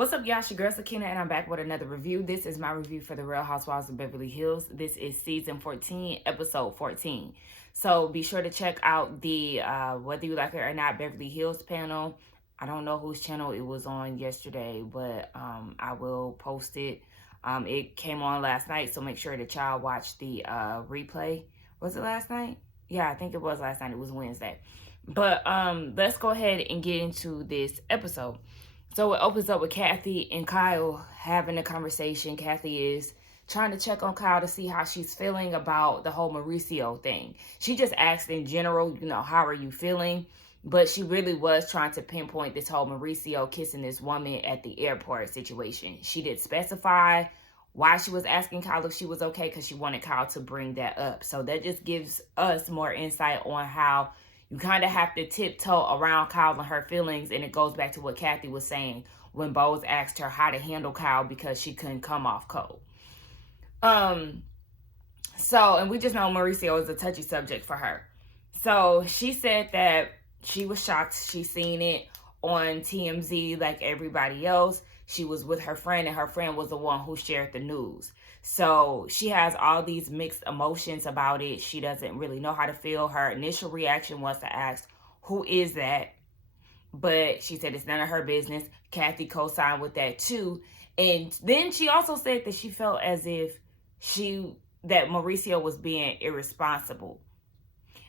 What's up, y'all? It's your girl Sakina, and I'm back with another review. This is my review for The Real Housewives of Beverly Hills. This is season 14, episode 14. So be sure to check out the Whether You Like It or Not Beverly Hills panel. I don't know whose channel it was on yesterday, but I will post it. It came on last night, so make sure that y'all watch the replay. Was it last night? Yeah, I think it was last night. It was Wednesday. But let's go ahead and get into this episode. So it opens up with Kathy and Kyle having a conversation. Kathy is trying to check on Kyle to see how she's feeling about the whole Mauricio thing. She just asked in general, how are you feeling? But she really was trying to pinpoint this whole Mauricio kissing this woman at the airport situation. She did specify why she was asking Kyle if she was okay, because she wanted Kyle to bring that up. So that just gives us more insight on how you kind of have to tiptoe around Kyle and her feelings. And it goes back to what Kathy was saying when Bose asked her how to handle Kyle because she couldn't come off cold. And we just know Mauricio is a touchy subject for her. So she said that she was shocked. She seen it on TMZ like everybody else. She was with her friend, and her friend was the one who shared the news. So she has all these mixed emotions about it. She doesn't really know how to feel. Her initial reaction was to ask, who is that? But she said it's none of her business. Kathy co-signed with that too. And then she also said that she felt as if that Mauricio was being irresponsible.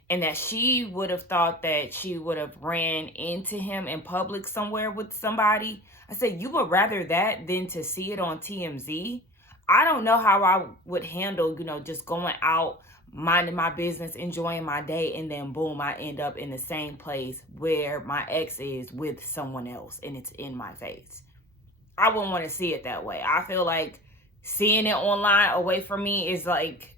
And that she would have thought that she would have ran into him in public somewhere with somebody. I said, you would rather that than to see it on TMZ? I don't know how I would handle, just going out, minding my business, enjoying my day, and then boom, I end up in the same place where my ex is with someone else, and it's in my face. I wouldn't want to see it that way. I feel like seeing it online away from me is like,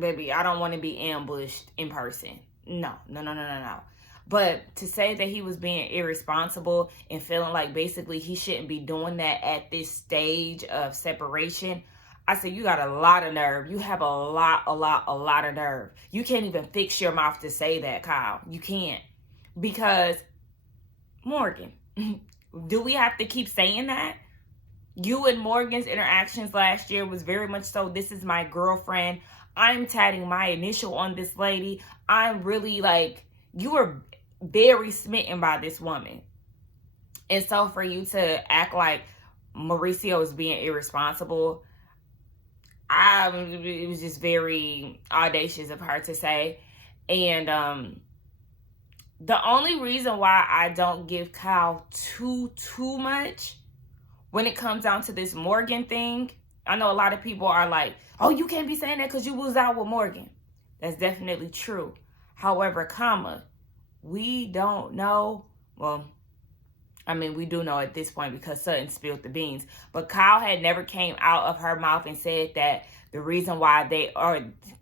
baby, I don't want to be ambushed in person. No. But to say that he was being irresponsible and feeling like basically he shouldn't be doing that at this stage of separation, I said, you got a lot of nerve. You have a lot of nerve. You can't even fix your mouth to say that, Kyle. You can't. Because, Morgan, do we have to keep saying that? You and Morgan's interactions last year was very much so, this is my girlfriend. I'm tatting my initial on this lady. I'm really like, you were very smitten by this woman. And so for you to act like Mauricio is being irresponsible, it was just very audacious of her to say. And the only reason why I don't give Kyle too much when it comes down to this Morgan thing, I know a lot of people are like, oh, you can't be saying that because you was out with Morgan. That's definitely true. However, we don't know. Well, I mean, we do know at this point because Sutton spilled the beans. But Kyle had never came out of her mouth and said that the reason why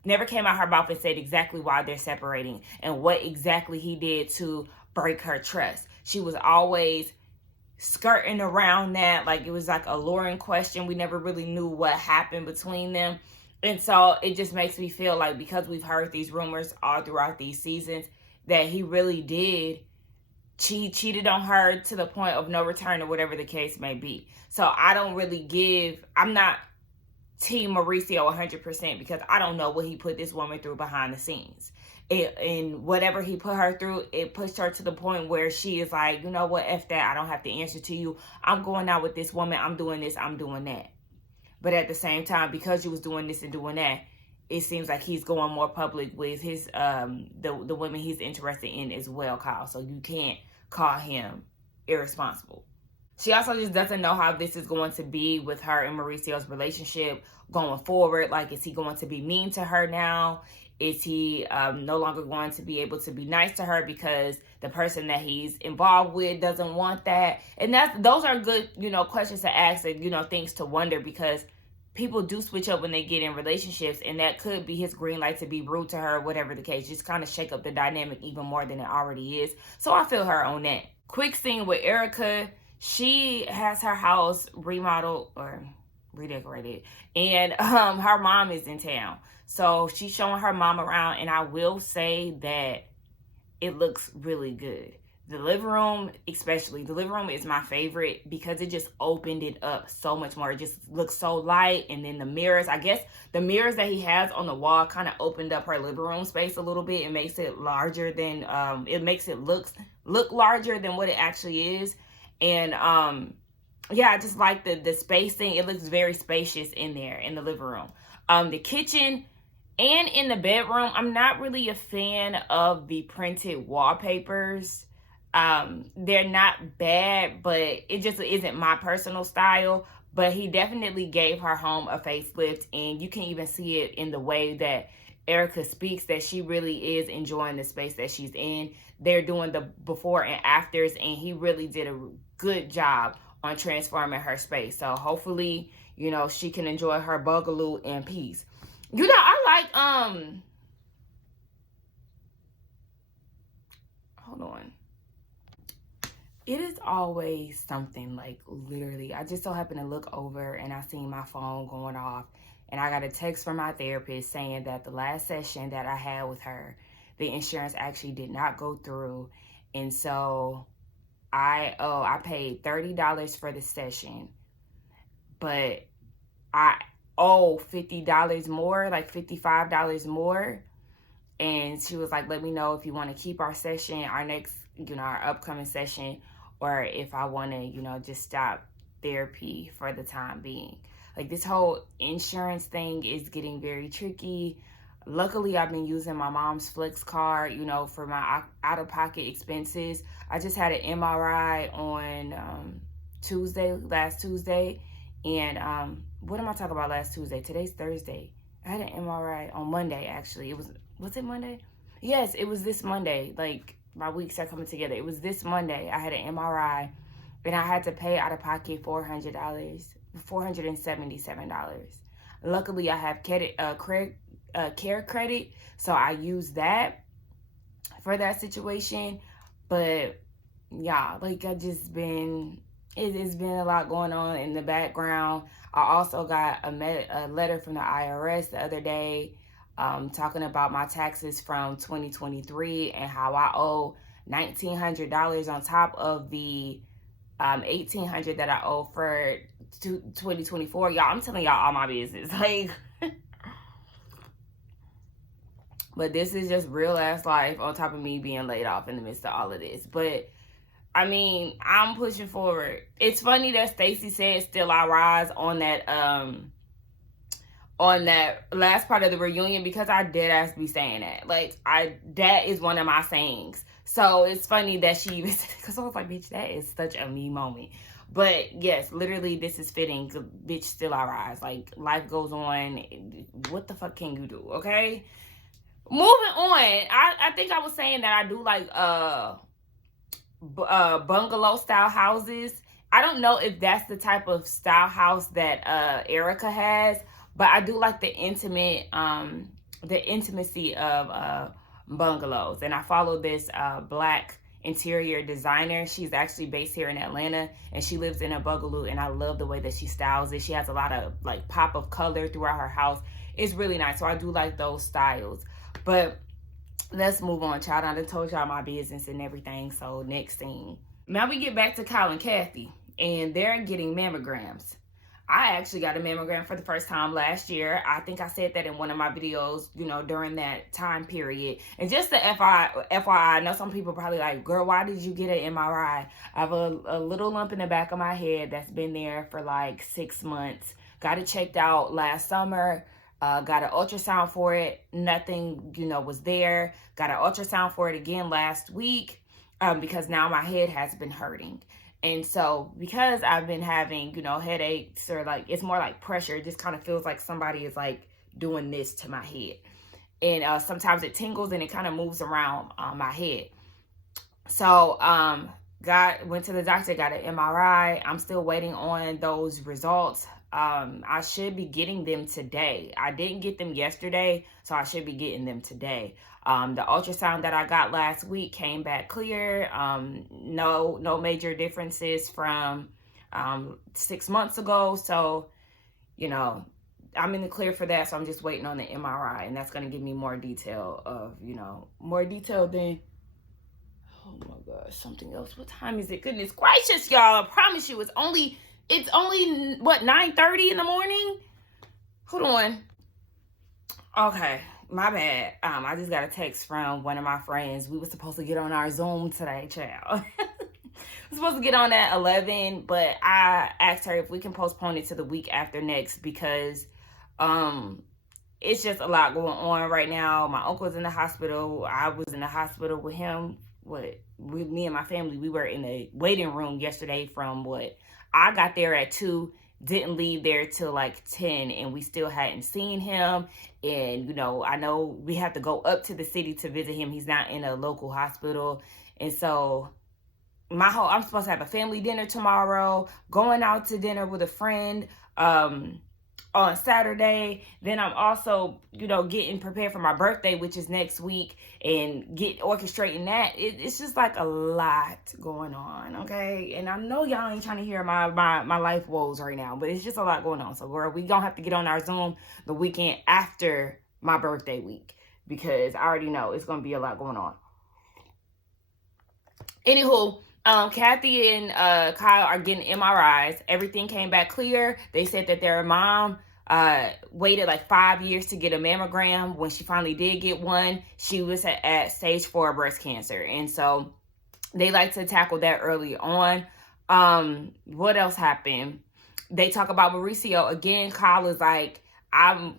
never came out her mouth and said exactly why they're separating and what exactly he did to break her trust. She was always skirting around that, like it was like a luring question. We never really knew what happened between them. And so it just makes me feel like, because we've heard these rumors all throughout these seasons, that he really did cheated on her to the point of no return, or whatever the case may be. So I'm not team Mauricio 100% because I don't know what he put this woman through behind the scenes. And whatever he put her through, it pushed her to the point where she is like, you know what, F that, I don't have to answer to you. I'm going out with this woman, I'm doing this, I'm doing that. But at the same time, because you was doing this and doing that, it seems like he's going more public with his the women he's interested in as well, Kyle. So you can't call him irresponsible. She also just doesn't know how this is going to be with her and Mauricio's relationship going forward. Like, is he going to be mean to her now? Is he no longer going to be able to be nice to her because the person that he's involved with doesn't want that? And those are good, questions to ask and, things to wonder, because people do switch up when they get in relationships, and that could be his green light to be rude to her, whatever the case. Just kind of shake up the dynamic even more than it already is. So I feel her on that. Quick scene with Erica. She has her house remodeled or redecorated, and her mom is in town. So she's showing her mom around, and I will say that it looks really good. The living room, especially, the living room is my favorite because it just opened it up so much more. It just looks so light. And then the mirrors, I guess the mirrors that he has on the wall kind of opened up her living room space a little bit. It makes it larger than, it makes it look larger than what it actually is. And yeah, I just like the spacing. It looks very spacious in there in the living room. The kitchen and in the bedroom, I'm not really a fan of the printed wallpapers. They're not bad, but it just isn't my personal style. But he definitely gave her home a facelift, and you can even see it in the way that Erica speaks, that she really is enjoying the space that she's in. They're doing the before and afters, and he really did a good job on transforming her space. So hopefully, you know, she can enjoy her bungalow in peace. You know, I like, hold on. It is always something, like, literally, I just so happened to look over and I seen my phone going off, and I got a text from my therapist saying that the last session that I had with her, the insurance actually did not go through. And so I paid $30 for the session, but I owe $50 more, like $55 more. And she was like, let me know if you want to keep our session, our next, you know, our upcoming session, or if I want to, you know, just stop therapy for the time being. Like, this whole insurance thing is getting very tricky. Luckily, I've been using my mom's flex card, you know, for my out-of-pocket expenses. I just had an MRI on last Tuesday. And what am I talking about last Tuesday? Today's Thursday. I had an MRI on Monday, actually. Was it Monday? Yes, it was this Monday. Like, my weeks are coming together. It was this Monday. I had an MRI, and I had to pay out of pocket $477. Luckily, I have care credit, so I used that for that situation. But yeah, like, it's been a lot going on in the background. I also got a letter from the IRS the other day, talking about my taxes from 2023 and how I owe $1,900 on top of the $1,800 that I owe for 2024. Y'all, I'm telling y'all all my business. Like, but this is just real ass life on top of me being laid off in the midst of all of this. But I mean, I'm pushing forward. It's funny that Stacey said "Still I Rise" on that last part of the reunion, because I dead ass be saying that. Like, that is one of my sayings. So it's funny that she even said it, because I was like, bitch, that is such a me moment. But yes, literally, this is fitting. Bitch, still I rise. Like, life goes on. What the fuck can you do? Okay. Moving on. I think I was saying that I do like bungalow style houses. I don't know if that's the type of style house that Erica has, but I do like the intimacy of bungalows. And I follow this black interior designer. She's actually based here in Atlanta, and she lives in a bungalow, and I love the way that she styles it. She has a lot of like pop of color throughout her house. It's really nice. So I do like those styles. But let's move on, child. I done told y'all my business and everything. So next thing. Now we get back to Kyle and Kathy, and they're getting mammograms. I actually got a mammogram for the first time last year. I think I said that in one of my videos, you know, during that time period. And just the FYI, I know some people probably like, girl, why did you get an MRI? I have a little lump in the back of my head that's been there for like 6 months. Got it checked out last summer. Got an ultrasound for it. Nothing, you know, was there. Got an ultrasound for it again last week because now my head has been hurting. And so because I've been having, you know, headaches, or like, it's more like pressure. It just kind of feels like somebody is like doing this to my head. And sometimes it tingles and it kind of moves around my head. So went to the doctor, got an MRI. I'm still waiting on those results. I should be getting them today. I didn't get them yesterday, so I should be getting them today. The ultrasound that I got last week came back clear. No major differences from 6 months ago. So, you know, I'm in the clear for that. So I'm just waiting on the MRI, and that's going to give me more detail of, you know, more detail than, Oh my gosh, something else. What time is it? Goodness gracious, y'all. I promise you, it's only what, 9:30 in the morning? Hold on. Okay, my bad. I just got a text from one of my friends. We were supposed to get on our Zoom today, child. We're supposed to get on at 11, but I asked her if we can postpone it to the week after next because it's just a lot going on right now. My uncle's in the hospital. I was in the hospital with him. With me and my family, we were in the waiting room yesterday from I got there at 2, didn't leave there till like 10, and we still hadn't seen him. And, you know, I know we have to go up to the city to visit him. He's not in a local hospital. And so I'm supposed to have a family dinner tomorrow, going out to dinner with a friend on Saturday. Then I'm also, you know, getting prepared for my birthday, which is next week, and orchestrating that. It's just like a lot going on, okay? And I know y'all ain't trying to hear my life woes right now, but it's just a lot going on. So, girl, we gonna have to get on our Zoom the weekend after my birthday week because I already know it's gonna be a lot going on. Anywho, Kathy and Kyle are getting MRIs. Everything came back clear. They said that their mom waited like 5 years to get a mammogram. When she finally did get one, she was at stage 4 breast cancer. And so they like to tackle that early on. What else happened? They talk about Mauricio. Again, Kyle is like, I'm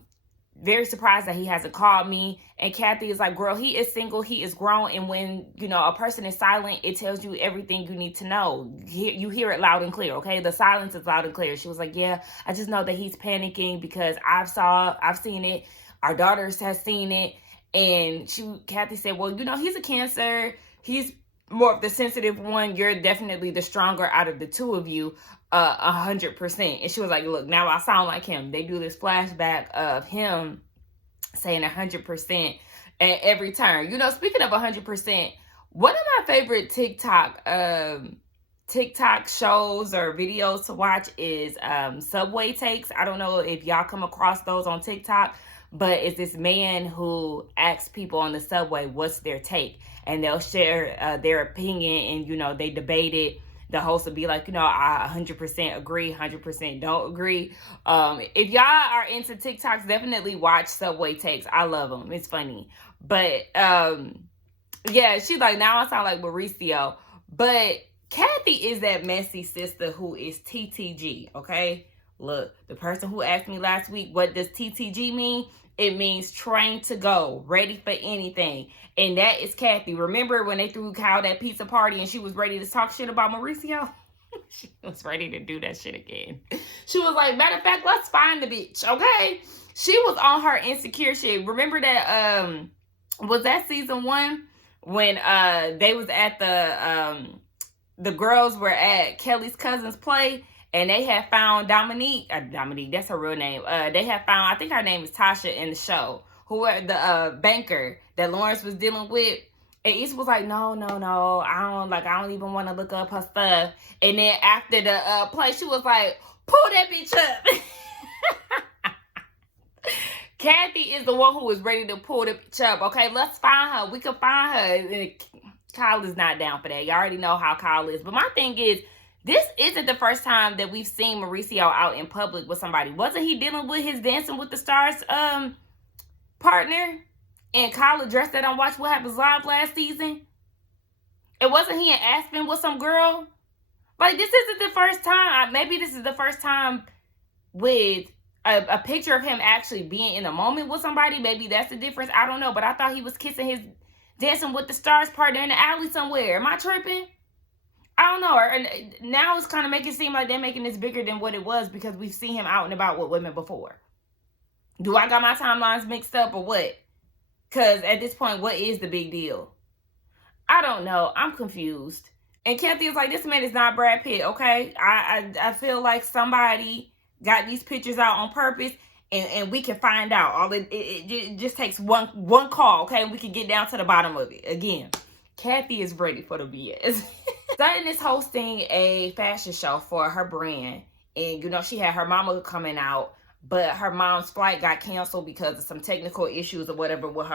very surprised that he hasn't called me. And Kathy is like, girl, he is single, he is grown. And when, you know, a person is silent, it tells you everything you need to know. You hear it loud and clear, okay? The silence is loud and clear. She was like, yeah, I just know that he's panicking because I've seen it. Our daughters have seen it. And Kathy said, well, you know, he's a Cancer. He's more of the sensitive one. You're definitely the stronger out of the two of you, 100%. And she was like, look, now I sound like him. They do this flashback of him saying 100% at every turn. You know, speaking of 100%, one of my favorite TikTok shows or videos to watch is Subway Takes. I don't know if y'all come across those on TikTok, but it's this man who asks people on the subway what's their take, and they'll share their opinion, and, you know, they debate it. The host will be like, you know, I 100% agree, 100% don't agree. If y'all are into TikToks, definitely watch Subway Takes. I love them. It's funny. But, yeah, she's like, now I sound like Mauricio. But Kathy is that messy sister who is TTG, okay? Look, the person who asked me last week, what does TTG mean? It means trained to go, ready for anything. And that is Kathy. Remember when they threw Kyle that pizza party and she was ready to talk shit about Mauricio? She was ready to do that shit again. She was like, matter of fact, let's find the bitch, okay? She was on her insecure shit. Remember that, was that season 1? When they was at the girls were at Kelly's cousin's play, and they had found Dominique, that's her real name. They had found, I think her name is Tasha in the show, who were the banker that Lawrence was dealing with. And Issa was like, no, I don't even want to look up her stuff. And then after the play, she was like, pull that bitch up. Kathy is the one who was ready to pull the bitch up. Okay, let's find her. We can find her. And Kyle is not down for that. You already know how Kyle is. But my thing is, this isn't the first time that we've seen Mauricio out in public with somebody. Wasn't he dealing with his Dancing with the Stars partner? And Kyle addressed that on Watch What Happens Live last season. And wasn't he in Aspen with some girl? Like, this isn't the first time. Maybe this is the first time with a picture of him actually being in a moment with somebody. Maybe that's the difference. I don't know. But I thought he was kissing his Dancing with the Stars partner in the alley somewhere. Am I tripping? I don't know. And now it's kind of making it seem like they're making this bigger than what it was because we've seen him out and about with women before. Do I got my timelines mixed up or what? Because at this point, what is the big deal? I don't know. I'm confused. And Kathy is like, this man is not Brad Pitt, okay? I feel like somebody got these pictures out on purpose, and we can find out. It just takes one call, okay? And we can get down to the bottom of it. Again, Kathy is ready for the BS. Sutton is hosting a fashion show for her brand. And, you know, she had her mama coming out, but her mom's flight got canceled because of some technical issues or whatever with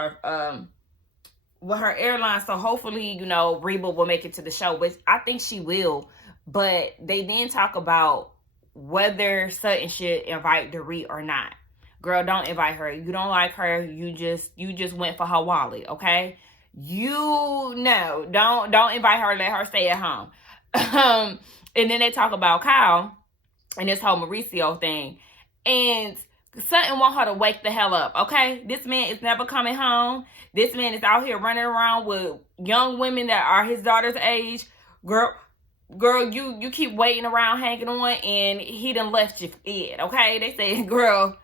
with her airline. So hopefully, you know, Reba will make it to the show, which I think she will. But they then talk about whether Sutton should invite Dorit or not. Girl, don't invite her. You don't like her. You just went for her wallet, okay? You know, don't invite her. Let her stay at home. And then they talk about Kyle and this whole Mauricio thing. And Sutton want her to wake the hell up, okay? This man is never coming home. This man is out here running around with young women that are his daughter's age. Girl, you keep waiting around, hanging on, and he done left you for dead, okay? They say, girl,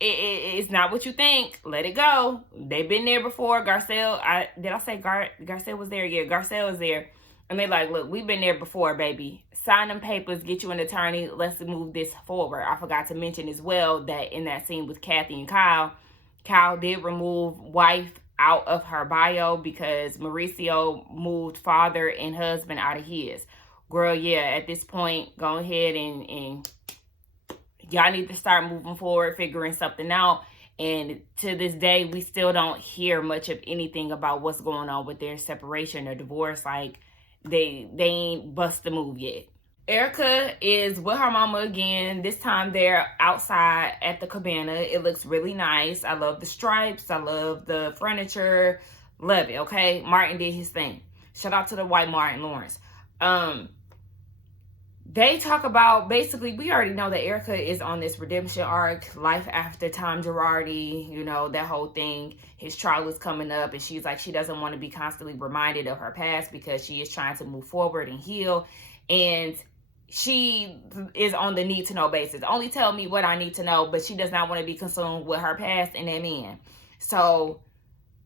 it's not what you think. Let it go. They've been there before. Garcel, did I say Garcel was there? Yeah, Garcel was there. And they like, look, we've been there before, baby. Sign them papers, get you an attorney. Let's move this forward. I forgot to mention as well that in that scene with Kathy and Kyle did remove wife out of her bio because Mauricio moved father and husband out of his. Girl, yeah, at this point, go ahead and y'all need to start moving forward, figuring something out. And to this day, we still don't hear much of anything about what's going on with their separation or divorce. Like, they ain't bust the move yet. Erica is with her mama again. This time they're outside at the cabana. It looks really nice. I love the stripes. I love the furniture. Love it, okay? Martin did his thing. Shout out to the white Martin Lawrence. They talk about, basically, we already know that Erica is on this redemption arc, life after Tom Girardi, you know, that whole thing. His trial is coming up, and she's like, she doesn't want to be constantly reminded of her past because she is trying to move forward and heal. And she is on the need to know basis. Only tell me what I need to know, but she does not want to be consumed with her past and that man. So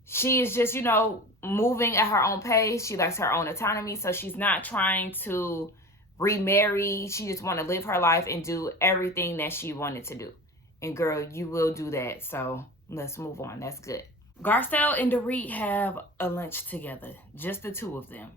she is just, you know, moving at her own pace. She likes her own autonomy, so she's not trying to remarry. She just want to live her life and do everything that she wanted to do. And girl, you will do that. So let's move on. That's good. Garcel and Dorit have a lunch together, just the two of them.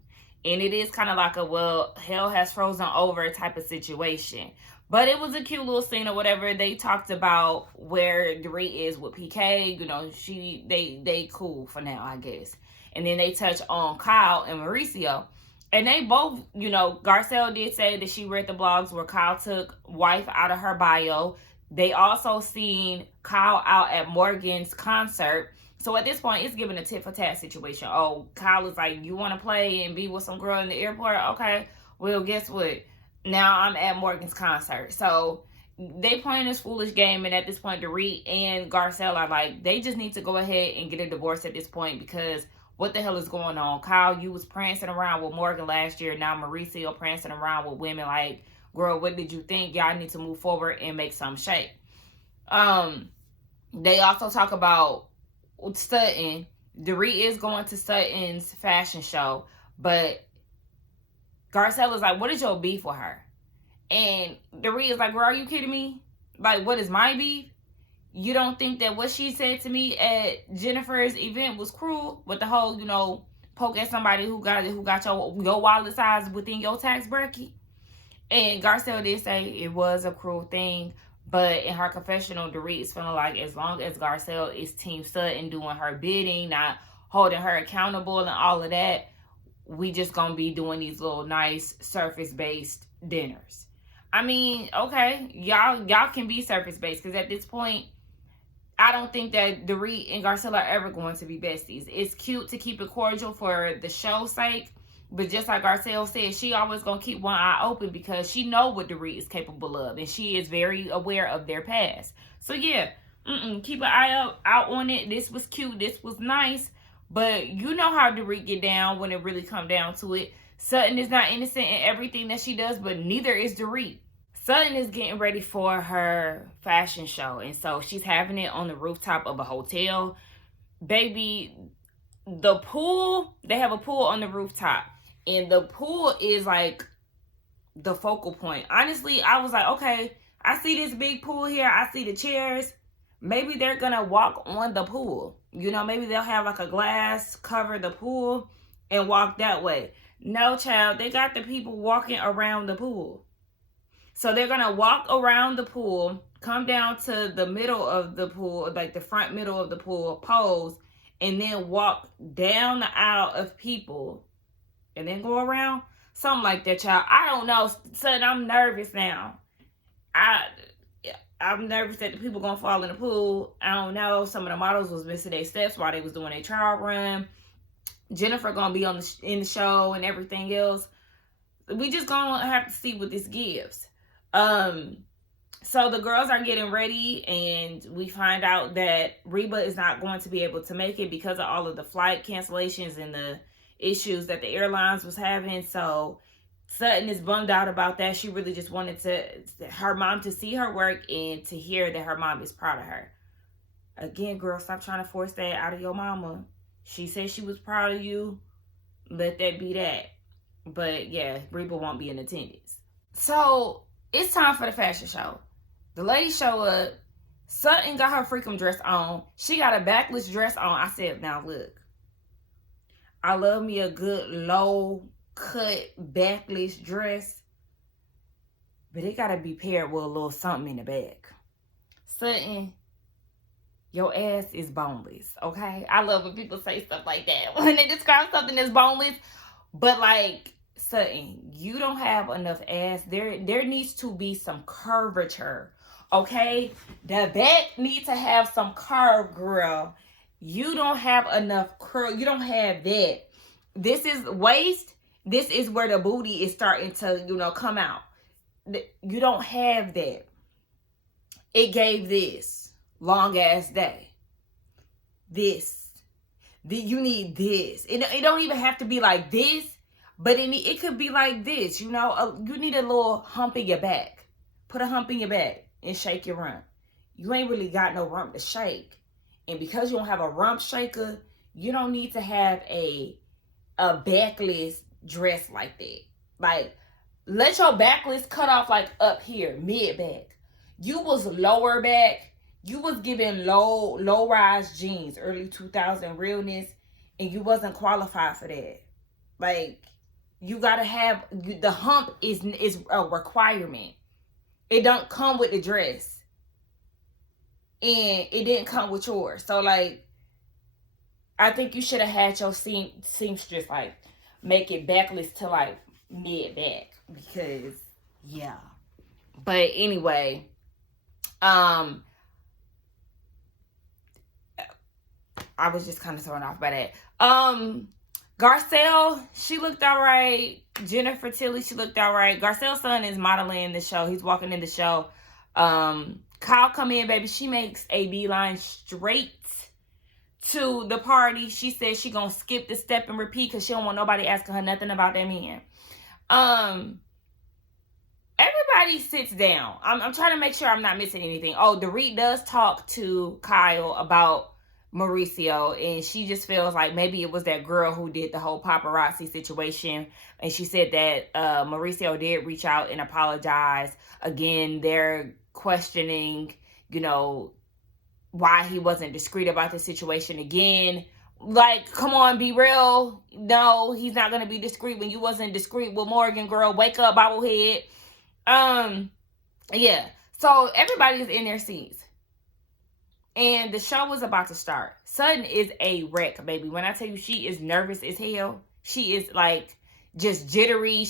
And it is kind of like a, well, hell has frozen over type of situation. But it was a cute little scene or whatever. They talked about where Dorit is with PK. You know, they cool for now, I guess. And then they touch on Kyle and Mauricio. And they both, you know, Garcel did say that she read the blogs where Kyle took wife out of her bio. They also seen Kyle out at Morgan's concert. So at this point, it's giving a tit for tat situation. Oh, Kyle is like, you want to play and be with some girl in the airport? Okay, well, guess what? Now I'm at Morgan's concert. So they playing this foolish game. And at this point, Dorit and Garcel are like, they just need to go ahead and get a divorce at this point because what the hell is going on? Kyle, you was prancing around with Morgan last year. Now Mauricio prancing around with women. Like, girl, what did you think? Y'all need to move forward and make some shape. They also talk about Sutton. Dorit is going to Sutton's fashion show. But Garcel is like, what is your beef with her? And Dorit is like, girl, are you kidding me? Like, what is my beef? You don't think that what she said to me at Jennifer's event was cruel with the whole, you know, poke at somebody who got your wallet size within your tax bracket? And Garcel did say it was a cruel thing, but in her confessional, Dorit is feeling like as long as Garcel is Team Sutton doing her bidding, not holding her accountable and all of that, we just gonna be doing these little nice surface-based dinners. I mean, okay, y'all can be surface-based because at this point, I don't think that Dorit and Garcel are ever going to be besties. It's cute to keep it cordial for the show's sake, but just like Garcel said, she always going to keep one eye open because she know what Dorit is capable of, and she is very aware of their past. So yeah, keep an eye out on it. This was cute. This was nice, but you know how Dorit get down when it really come down to it. Sutton is not innocent in everything that she does, but neither is Dorit. Sutton is getting ready for her fashion show, and so she's having it on the rooftop of a hotel. Baby, the pool, they have a pool on the rooftop, and the pool is like the focal point. Honestly, I was like, okay, I see this big pool here. I see the chairs. Maybe they're going to walk on the pool. You know, maybe they'll have like a glass cover the pool and walk that way. No, child, they got the people walking around the pool. So they're going to walk around the pool, come down to the middle of the pool, like the front middle of the pool, pose, and then walk down the aisle of people and then go around? Something like that, y'all. I don't know. Son, I'm nervous now. I'm nervous that the people gonna fall in the pool. I don't know. Some of the models was missing their steps while they was doing their trial run. Jennifer gonna be in the show and everything else. We just gonna have to see what this gives. So the girls are getting ready, and we find out that Reba is not going to be able to make it because of all of the flight cancellations and the issues that the airlines was having. So Sutton is bummed out about that. She really just wanted her mom to see her work and to hear that her mom is proud of her. Again, girl, stop trying to force that out of your mama. She said she was proud of you. Let that be that. But yeah, Reba won't be in attendance. So it's time for the fashion show. The ladies show up. Sutton got her freakum dress on. She got a backless dress on. I said, now look. I love me a good low cut backless dress, but it gotta be paired with a little something in the back. Sutton, your ass is boneless, okay? I love when people say stuff like that when they describe something as boneless. But like, Sutton, you don't have enough ass. There needs to be some curvature, okay? The back needs to have some curve, girl. You don't have enough curl. You don't have that. This is waist. This is where the booty is starting to, come out. You don't have that. It gave this long ass day. You need this. It don't even have to be like this, but it could be like this. You need a little hump in your back. Put a hump in your back and shake your rump. You ain't really got no rump to shake. And because you don't have a rump shaker, you don't need to have a backless dress like that. Like, let your backless cut off like up here, mid back. You was lower back. You was giving low rise jeans, early 2000 realness, and you wasn't qualified for that. Like, you gotta have the hump is a requirement. It don't come with the dress, and it didn't come with yours. So like, I think you should have had your seamstress like make it backless to like mid back, because yeah. But anyway, I was just kind of thrown off by that. Garcel, she looked all right. Jennifer Tilly, she looked all right. Garcel's son is modeling in the show. He's walking in the show. Kyle come in, baby. She makes a beeline straight to the party. She says she gonna skip the step and repeat because she don't want nobody asking her nothing about that man. Everybody sits down. I'm trying to make sure I'm not missing anything. Oh, Dorit does talk to Kyle about Mauricio, and she just feels like maybe it was that girl who did the whole paparazzi situation, and she said that Mauricio did reach out and apologize. Again, they're questioning, why he wasn't discreet about the situation again. Like, come on, be real. No, he's not going to be discreet when you wasn't discreet with Morgan, girl. Wake up, bobblehead. Yeah. So everybody's in their seats. And the show was about to start. Sutton is a wreck, baby. When I tell you she is nervous as hell, she is like just jittery.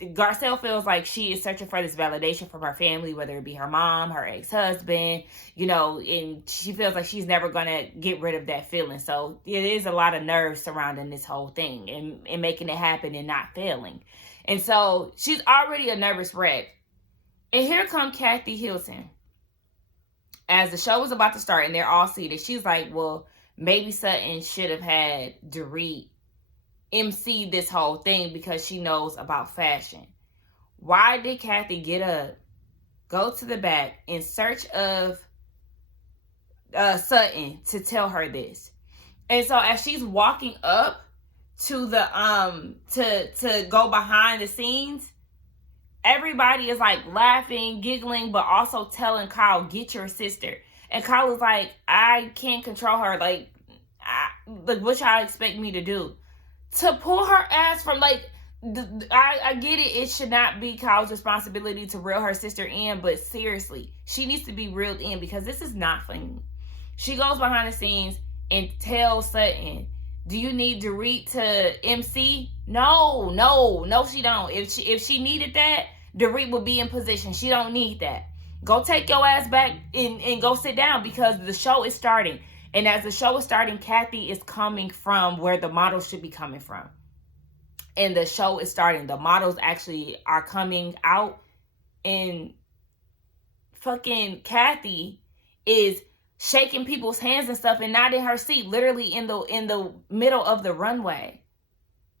Garcel feels like she is searching for this validation from her family, whether it be her mom, her ex-husband, and she feels like she's never going to get rid of that feeling. So it is a lot of nerves surrounding this whole thing and making it happen and not failing. And so she's already a nervous wreck. And here comes Kathy Hilton. As the show was about to start and they're all seated, she's like, well, maybe Sutton should have had Dorit MC this whole thing because she knows about fashion. Why did Kathy get up, go to the back in search of Sutton to tell her this? And so as she's walking up to the to go behind the scenes, everybody is like laughing, giggling, but also telling Kyle, get your sister. And Kyle was like, I can't control her. Like what y'all expect me to do? To pull her ass from, like, I get it. It should not be Kyle's responsibility to reel her sister in, but seriously, she needs to be reeled in because this is not funny. She goes behind the scenes and tell Sutton, do you need Dorit to MC? No, she don't. If she needed that, Dorit would be in position. She don't need that. Go take your ass back and go sit down, because the show is starting. And as the show is starting, Kathy is coming from where the models should be coming from. And the show is starting. The models actually are coming out, and fucking Kathy is shaking people's hands and stuff and not in her seat, literally in the middle of the runway.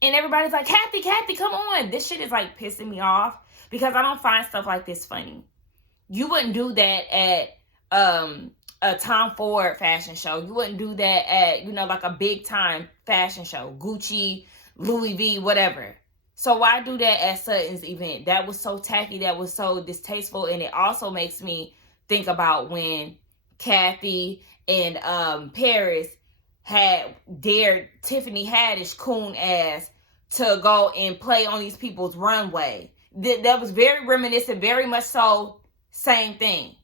And everybody's like, Kathy, come on. This shit is like pissing me off, because I don't find stuff like this funny. You wouldn't do that at a Tom Ford fashion show. You wouldn't do that at, like a big time fashion show. Gucci, Louis V, whatever. So why do that at Sutton's event? That was so tacky. That was so distasteful. And it also makes me think about when Kathy and Paris had dared Tiffany Haddish coon ass to go and play on these people's runway. That was very reminiscent, very much so same thing.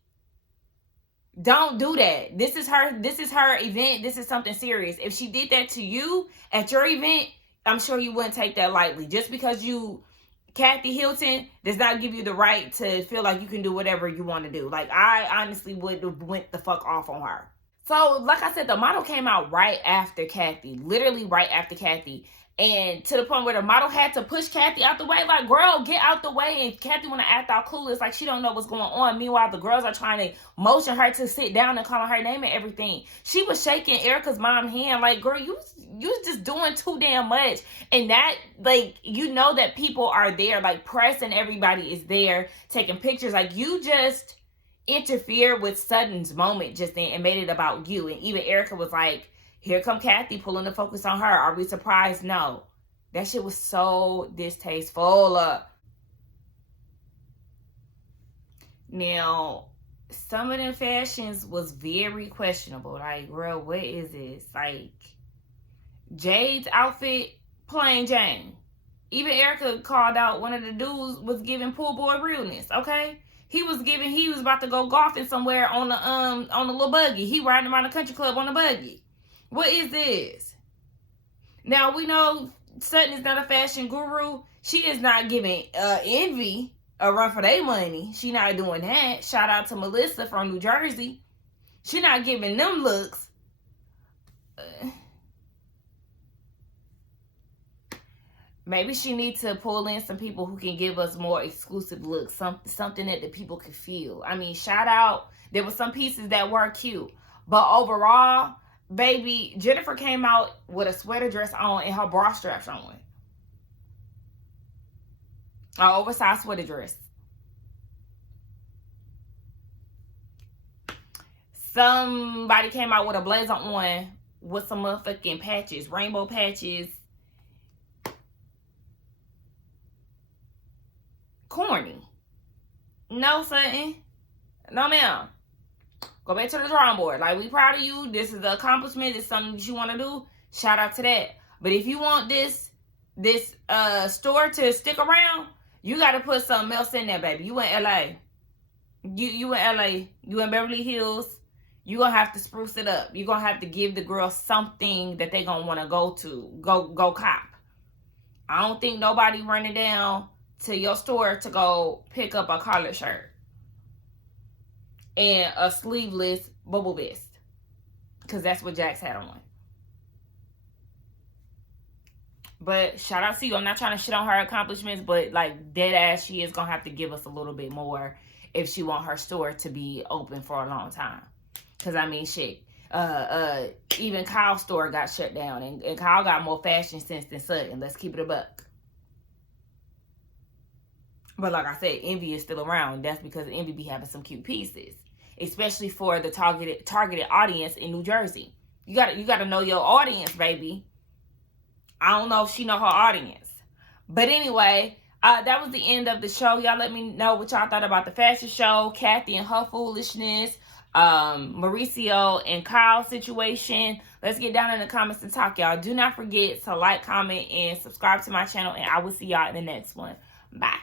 Don't do that. This is her event. This is something serious. If she did that to you at your event, I'm sure you wouldn't take that lightly. Just because you Kathy Hilton does not give you the right to feel like you can do whatever you want to do. Like, I honestly would have went the fuck off on her. So, like I said, the model came out right after Kathy. Literally right after Kathy. And to the point where the model had to push Kathy out the way. Like, girl, get out the way. And Kathy want to act all clueless, like she don't know what's going on. Meanwhile, the girls are trying to motion her to sit down and call her name and everything. She was shaking Erica's mom's hand. Like, girl, you just doing too damn much. And that, like, that people are there. Like, press and everybody is there taking pictures. Like, you just interfered with Sutton's moment just then and made it about you. And even Erica was like, here come Kathy pulling the focus on her. Are we surprised? No. That shit was so distasteful. Now, some of them fashions was very questionable. Like, girl, what is this? Like, Jade's outfit, plain Jane. Even Erica called out one of the dudes was giving pool boy realness, okay? He was about to go golfing somewhere on the little buggy. He riding around the country club on the buggy. What is this? Now, we know Sutton is not a fashion guru. She is not giving Envy a run for their money. She not doing that. Shout out to Melissa from New Jersey. She not giving them looks. Maybe she needs to pull in some people who can give us more exclusive looks. Something that the people could feel. I mean, shout out. There were some pieces that were cute. But overall, baby, Jennifer came out with a sweater dress on and her bra straps on. An oversized sweater dress. Somebody came out with a blazer on with some motherfucking patches, rainbow patches. Corny. No, Sutton. No, ma'am. Go back to the drawing board. Like, we proud of you. This is the accomplishment. It's something that you want to do. Shout out to that. But if you want this store to stick around, you got to put something else in there, baby. You in LA. You in LA. You in Beverly Hills. You going to have to spruce it up. You going to have to give the girls something that they going to want to go cop. I don't think nobody running down to your store to go pick up a collared shirt and a sleeveless bubble vest, because that's what Jax had on. But shout out to you. I'm not trying to shit on her accomplishments, but like, dead ass, she is gonna have to give us a little bit more if she want her store to be open for a long time. Because I mean, shit, even Kyle's store got shut down, and Kyle got more fashion sense than Sutton. Let's keep it a buck. But like I said, Envy is still around. That's because Envy be having some cute pieces, especially for the targeted audience in New Jersey. You gotta know your audience, baby. I don't know if she know her audience. But anyway, that was the end of the show. Y'all let me know what y'all thought about the fashion show, Kathy and her foolishness, Mauricio and Kyle's situation. Let's get down in the comments and talk, y'all. Do not forget to like, comment, and subscribe to my channel, and I will see y'all in the next one. Bye.